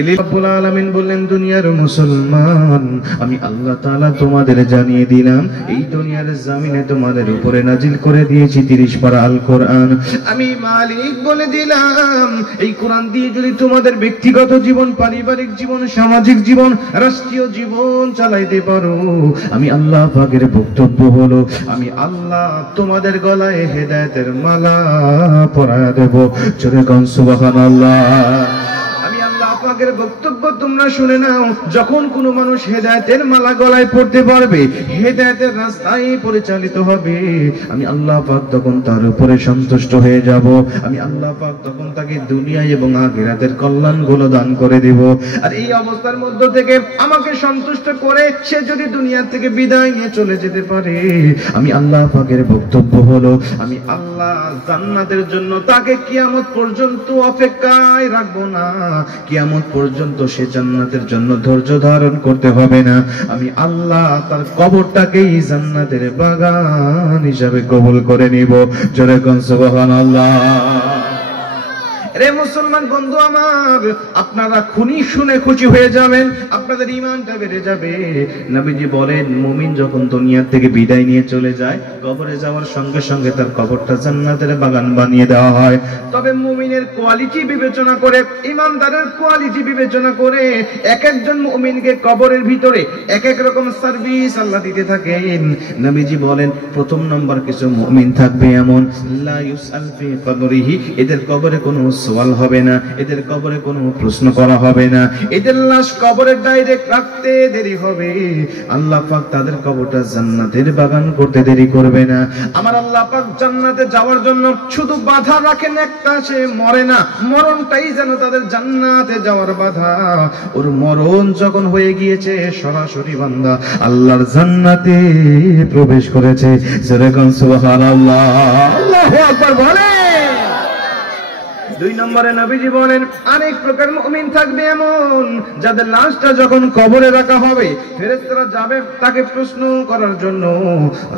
রব্বুল আলামিন বললেন, দুনিয়ার মুসলমান, আমি আল্লাহ তাআলা তোমাদের জানিয়ে দিলাম, এই দুনিয়ার জমিনে তোমাদের উপরে নাজিল করে দিয়েছি 30 পারা আল কোরআন। আমি মালিক বলে দিলাম, এই কোরআন দিয়ে যদি তোমাদের ব্যক্তিগত জীবন, পারিবারিক জীবন, সামাজিক জীবন, রাষ্ট্রীয় জীবন চালাইতে পারো, আমি আল্লাহ পাকের বক্তব্য হলো, আমি আল্লাহ তোমাদের গলায় হেদায়েতের মালা পরায়া দেব। জোরে কোন সুবহানাল্লাহ। পাকের বক্তব্য তোমরা শুনে নাও, যখন কোনো মানুষ হেদায়েতের মালা গলায় পড়তে পারবে, হেদায়েতের রাস্তায় পরিচালিত হবে, আমি আল্লাহ পাক তখন তার উপরে সন্তুষ্ট হয়ে যাব। আমি আল্লাহ পাক তখন তাকে দুনিয়া এবং আখিরাতের কল্যাণগুলো দান করে দেব। আর এই অবস্থার মধ্য থেকে আমাকে সন্তুষ্ট করে সে যদি দুনিয়া থেকে বিদায় নিয়ে চলে যেতে পারে, আমি আল্লাহ পাকের বক্তব্য হলো, আমি আল্লাহ জান্নাতের জন্য তাকে কিয়ামত পর্যন্ত অপেক্ষায় রাখবো না। কিয়ামত পর্যন্ত সে জান্নাতের জন্য ধৈর্য ধারণ করতে হবে না। আমি আল্লাহ তার কবরটাকেই জান্নাতের বাগান হিসাবে কবুল করে নিব। জোরে কোন সুবহানাল্লাহ। রে মুসলমান বন্ধু আমার, আপনারা খুনি শুনে খুশি হয়ে যাবেন, আপনাদের ঈমানটা বেড়ে যাবে। নবীজি বলেন, মুমিন যখন দুনিয়া থেকে বিদায় নিয়ে চলে যায়, কবরে যাওয়ার সঙ্গে সঙ্গে তার কবরটা জান্নাতের বাগান বানিয়ে দেওয়া হয়। তবে মুমিনের কোয়ালিটি বিবেচনা করে, ঈমানদারের কোয়ালিটি বিবেচনা করে এক একজন মুমিনকে কবরের ভিতরে এক এক রকম সার্ভিস আল্লাহ দিতে থাকেন। নবীজি বলেন, প্রথম নম্বর কিছু মুমিন থাকবে এমন, লা ইউসআল ফি কবরিহি, এদের কবরে কোনো সওয়াল হবে না, এদের কবরে কোনো প্রশ্ন করা হবে না, এদের লাশ কবরে ডাইরেক্ট রাখতে দেরি হবে। আল্লাহ পাক তাদের কবরটা জান্নাতের বাগান করতে দেরি করবে না। আমার আল্লাহ পাক জান্নাতে যাওয়ার জন্য শুধু বাধা রাখেন একটা, সে মরে না, মরণটাই যেন তাদের জান্নাতে যাওয়ার বাধা। ওর মরণ যখন হয়ে গিয়েছে, সরাসরি বান্দা আল্লাহর জান্নাতে প্রবেশ করেছে। যেরকম সুবহানাল্লাহ, আল্লাহু আকবার বলে। দুই নম্বরে নবীজি বলেন, অনেক প্রকার মুমিন থাকবে এমন, যাদের লাশটা যখন কবরে রাখা হবে, ফেরেশতারা যাবে তাকে প্রশ্ন করার জন্য,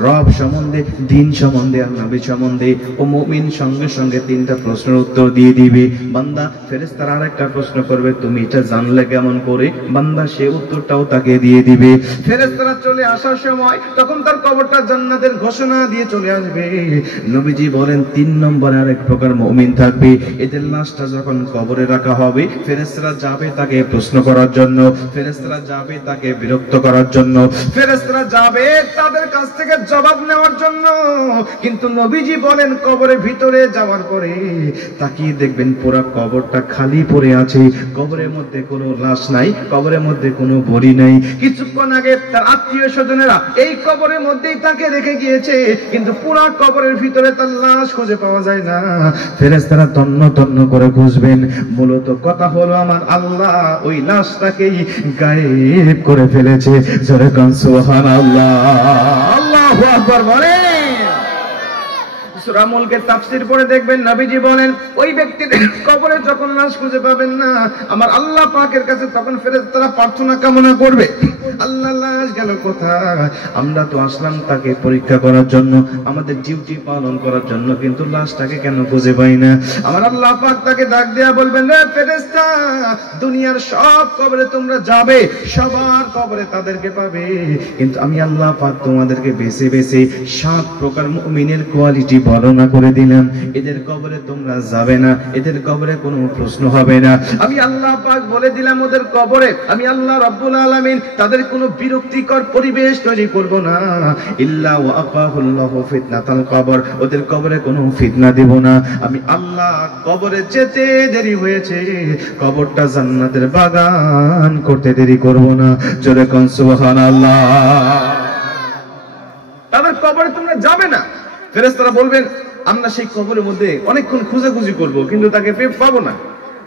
রব সম্বন্ধে, দিন সম্বন্ধে, আর নবী সম্বন্ধে। ও মুমিন সঙ্গে সঙ্গে 3টা প্রশ্নের উত্তর দিয়ে দিবে। বান্দা, ফেরেশতারা আরেকটা প্রশ্ন করবে, তুমি এটা জানলে কেমন করে? বান্দা সে উত্তরটাও তাকে দিয়ে দিবে। ফেরেশতারা চলে আসার সময় তখন তার কবরটা জান্নাতের ঘোষণা দিয়ে চলে আসবে। নবীজি বলেন, 3 নম্বরে আরেক প্রকার মুমিন থাকবে, এদের লাশটা যখন কবরে রাখা হবে, ফেরেশতারা যাবে তাকে প্রশ্ন করার জন্য, ফেরেশতারা যাবে তাকে বিরক্ত করার জন্য, ফেরেশতারা যাবে তাদের কাছ থেকে জবাব নেওয়ার জন্য। কিন্তু নবীজি বলেন, কবরের ভিতরে যাওয়ার পরে তাকিয়ে দেখবেন পুরো কবরটা খালি পড়ে আছে, কবরের মধ্যে কোনো লাশ নাই, কবরের মধ্যে কোনো বডি নাই। কিছুক্ষণ আগে তার আত্মীয় স্বজনেরা এই কবরের মধ্যেই তাকে রেখে গিয়েছে, কিন্তু পুরো কবরের ভিতরে তার লাশ খুঁজে পাওয়া যায় না। ফেরেশতারা তন্ন তন্ন করে খুঁজবেন। মূলত কথা হলো, আমার আল্লাহ ওই লাশটাকেই গায়েব করে ফেলেছে। জোরে কোন সুবহানাল্লাহ, আল্লাহু আকবার বলে। সূরা মুলকের তাফসীর পড়ে দেখবেন, নবীজি বলেন, ওই ব্যক্তির কবরে যখন লাশ খুঁজে পাবেন না, আমার আল্লাহ পাকের কাছে তখন ফেরেশতারা প্রার্থনা কামনা করবে, আল্লাহ লাশ গেল কোথায়? আমরা তো আসলাম তাকে পরীক্ষা করার জন্য, আমাদের ডিউটি পালন করার জন্য, কিন্তু লাশটাকে কেন খুঁজে পাই না? আমার আল্লাহ পাক তাকে ডাক দেয়া বলবেন, রে ফেরেশতা, দুনিয়ার সব কবরে তোমরা যাবে, সবার কবরে তাদেরকে পাবে, কিন্তু আমি আল্লাহ পাক তোমাদেরকে বেছে বেছে 7 প্রকার মুমিনের কোয়ালিটি বর্ণনা করে দিলাম। এদের কবরে তোমরা যাবে না, এদের কবরে কোনো প্রশ্ন হবে না। আমি আল্লাহ পাক বলে দিলাম, ওদের কবরে আমি আল্লাহ রাব্বুল আলামিন তাদের কোনো বিরক্তিকর পরিবেশ তৈরি করব না। ইল্লা ওয়াকাহুল্লাহু ফিতনাতাল কবর, ওদের কবরে কোনো ফিতনা দেব না। আমি আল্লাহ কবরে যেতে দেরি হয়েছে, কবরটা জান্নাতের বাগান করতে দেরি করব না। জোরে কোন সুবহানাল্লাহ। তাদের কবরে তোমরা যাবে না। ফেরেশতারা বলবেন, আমরা সেই কবরের মধ্যে অনেকক্ষণ খুঁজে করব, কিন্তু তাকে পাবো না।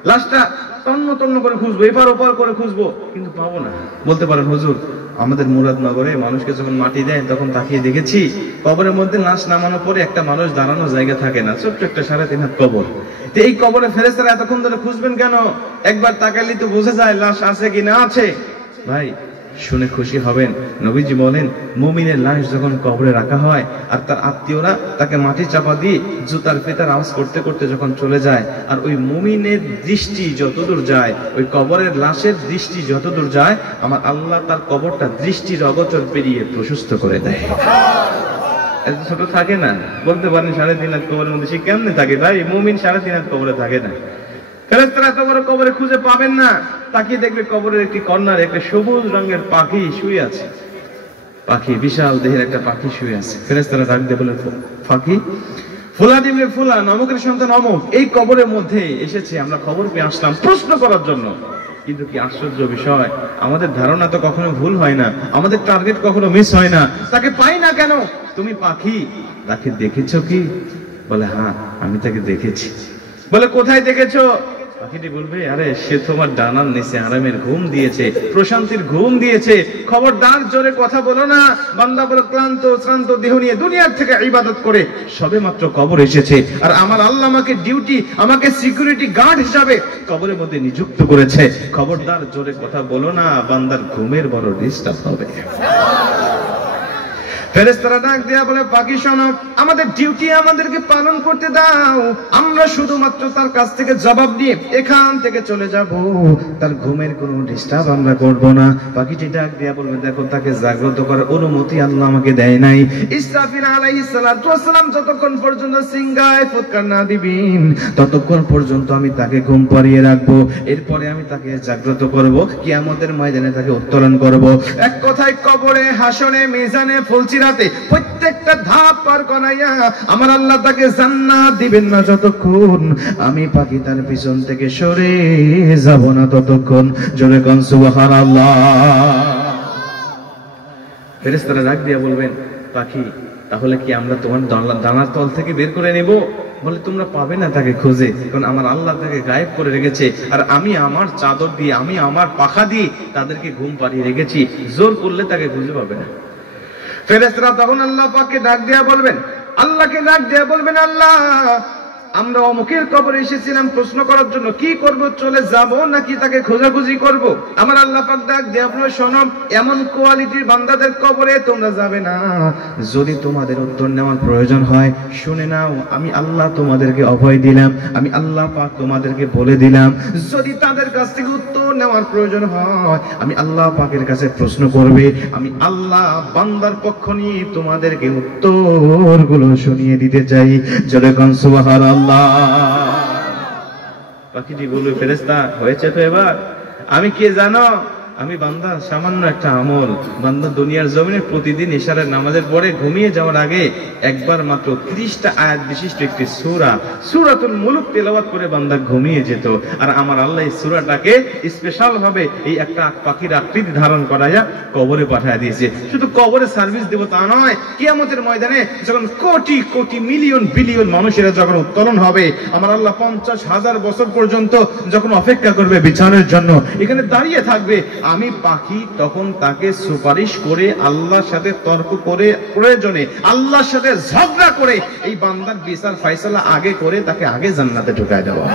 লাশটা তন্ন তন্ন করে খুঁজবো, এপার ওপার করে খুঁজবো, কিন্তু পাবো না। বলতে পারেন, হুজুর, আমাদের মুরাদনগরে মানুষকে যখন মাটি দেয় তখন তাকিয়ে দেখেছি, কবরের মধ্যে লাশ নামানোর পরে একটা মানুষ দাঁড়ানোর জায়গা থাকে না, ছোট্ট একটা 3.5 হাত কবর। তো এই কবরে ফেরেশতারা এতক্ষণ ধরে খুঁজবেন কেন? একবার তাকাইলে তো বোঝা যায় লাশ আছে কি না আছে। ভাই, শুনে খুশি হবেন। নবীজি বলেন, মুমিনের লাশ যখন কবরে রাখা হয় আর তার আত্মীয়রা তাকে মাটি চাপা দিয়ে জুতার ফিতার আওয়াজ করতে করতে যখন চলে যায়, আর ওই মুমিনের দৃষ্টি যতদূর যায়, ওই কবরের লাশের দৃষ্টি যতদূর যায়, আমার আল্লাহ তার কবরটা দৃষ্টির অগোচর পেরিয়ে প্রশস্ত করে দেয়। এত ছোট থাকে না। বলতে পারেন 3.5 হাত কবরের মধ্যে সে কেমনে থাকে? ভাই, মুমিন 3.5 হাত কবরে থাকে না। ফেরেশতারা এত বড় কবরে খুঁজে পাবেন না। তাকিয়ে দেখবে কবরের একটি কর্নারে একটা সবুজ রঙের পাখি শুয়ে আছে। পাখি, বিশাল দেহের একটা পাখি শুয়ে আছে। ফেরেশতারা ডাক দিয়ে বলে, পাখি, ফুলাদ ইবনে ফুলান, অমুকের সন্তান অমুক এই কবরের মধ্যে এসেছে, আমরা খবর পেয়ে আসলাম প্রশ্ন করার জন্য। কিন্তু কি আশ্চর্য বিষয়, আমাদের ধারণা তো কখনো ভুল হয় না, আমাদের টার্গেট কখনো মিস হয় না। তাকে পাই না কেন? তুমি পাখি, তাকে দেখেছো কি? বলে, হ্যাঁ আমি তাকে দেখেছি। বলে, কোথায় দেখেছো? পাখিটি বলবে, আরে সে তোমার ডানার নিচে আরামের ঘুম দিয়েছে, প্রশান্তির ঘুম দিয়েছে। খবরদার জোরে কথা বলো না। বান্দা বলে, ক্লান্ত শ্রান্ত দেহ নিয়ে দুনিয়ার থেকে ইবাদত করে সবে মাত্র কবর এসেছে, আর আমার আল্লাহ আমাকে ডিউটি, আমাকে সিকিউরিটি গার্ড হিসাবে কবরের মধ্যে নিযুক্ত করেছে। খবরদার জোরে কথা বলো না, বান্দার ঘুমের বড় ডিস্টার্ব হবে। ফেরেশতারা ডাক দেয়া বলে, পাখি শোনো, আমাদের ডিউটি আমাদেরকে পালন করতে দাও। আমরা শুধুমাত্র তার কাছ থেকে জবাব দিয়ে এখান থেকে চলে যাব, তার ঘুমের কোনো ডিস্টার্ব আমরা করব না। পাখিটি ডাক দেয়া বলবে, দেখো তাকে জাগ্রত করার অনুমতি আল্লাহ আমাকে দেয় নাই। ইসরাফিল আলাইহিস সালাতু ওয়াস সালাম যতক্ষণ পর্যন্ত সিংহায় ফুৎকার না দিবেন, ততক্ষণ পর্যন্ত আমি তাকে ঘুম পাড়িয়ে রাখবো। এরপরে আমি তাকে জাগ্রত করব, কিয়ামতের ময়দানে তাকে উত্তোলন করব। এক কথায় কবরে, হাসরে, মিজানে, ফুলসিরাতে প্রত্যেকটা ধাপ পার করাইয়া আমার আল্লাহ তাকে জান্নাত দিবেন না যতক্ষণ আমি পাখি তার পিছন থেকে সরে যাব না ততক্ষণ। জোরে কোন সুবহানাল্লাহ। ফেরেশতারা ডাক দিয়া বলবেন, পাখি, তাহলে কি আমরা তোমার ডানার তল থেকে বের করে নেব? বলে, তোমরা পাবে না তাকে খুঁজে, কারণ আমার আল্লাহ তাকে গায়েব করে রেখেছে, আর আমি আমার চাদর দিয়ে, আমি আমার পাখা দিয়ে তাদেরকে ঘুম পাড়িয়ে রেখেছি। জোর করলে তাকে খুঁজে পাবে না। ফেরেশতারা তখন আল্লাহ পাককে ডাক দেয়া বলবেন, আল্লাহকে ডাক দেয়া বলবেন, আল্লাহ, আমরা অমুকের কবরে এসেছিলাম প্রশ্ন করার জন্য, কি করব? চলে যাব নাকি তাকে খোঁজাখুঁজি করব? আমার আল্লাহ পাক ডাক দেয়া বলে, শোনো, এমন কোয়ালিটির বান্দাদের কবরে তোমরা যাবে না। যদি তোমাদের উত্তর নেওয়ার প্রয়োজন হয় শুনে নাও, আমি আল্লাহ তোমাদেরকে অভয় দিলাম, আমি আল্লাহ পাক তোমাদেরকে বলে দিলাম। যদি তাদের কাছ থেকে উত্তর নেওয়ার প্রয়োজন হয়, আমি আল্লাহ পাকের কাছে প্রশ্ন করবে, আমি আল্লাহ বান্দার পক্ষ নিয়ে তোমাদেরকে উত্তরগুলো শুনিয়ে দিতে চাই। জোরে কোন সুবহানাল্লাহ। পাখিটি বলবে, ফেরেশতা, হয়েছে তো এবার? আমি কে জানো? আমি বান্দার সামান্য একটা আমল। বান্দা দুনিয়ার জমিনে প্রতিদিন ইশারের নামাজের পরে ঘুমিয়ে যাওয়ার আগে একবার মাত্র 30টা আয়াত বিশিষ্ট একটি সূরা, সূরাতুল মুলক তেলাওয়াত করে বান্দা ঘুমিয়ে যেত। আর আমার আল্লাহ এই সূরাটাকে স্পেশাল ভাবে এই একটা পাখির আকৃতি ধারণ করায়া কবরে পাঠিয়ে দিয়েছে। শুধু কবরে সার্ভিস দেব তা নয়, কিয়ামতের ময়দানে যখন কোটি কোটি মিলিয়ন বিলিয়ন মানুষেরা যখন উত্তোলন হবে, আমার আল্লাহ 50,000 বছর পর্যন্ত যখন অপেক্ষা করবে বিচারের জন্য, এখানে দাঁড়িয়ে থাকবে, আমি পাখি তখন তাকে সুপারিশ করে আল্লাহর সাথে তর্ক করে, প্রয়োজনে আল্লাহর সাথে ঝগড়া করে এই বান্দার বিচার ফয়সালা আগে করে তাকে আগে জান্নাতে ঢুকায় দেওয়া।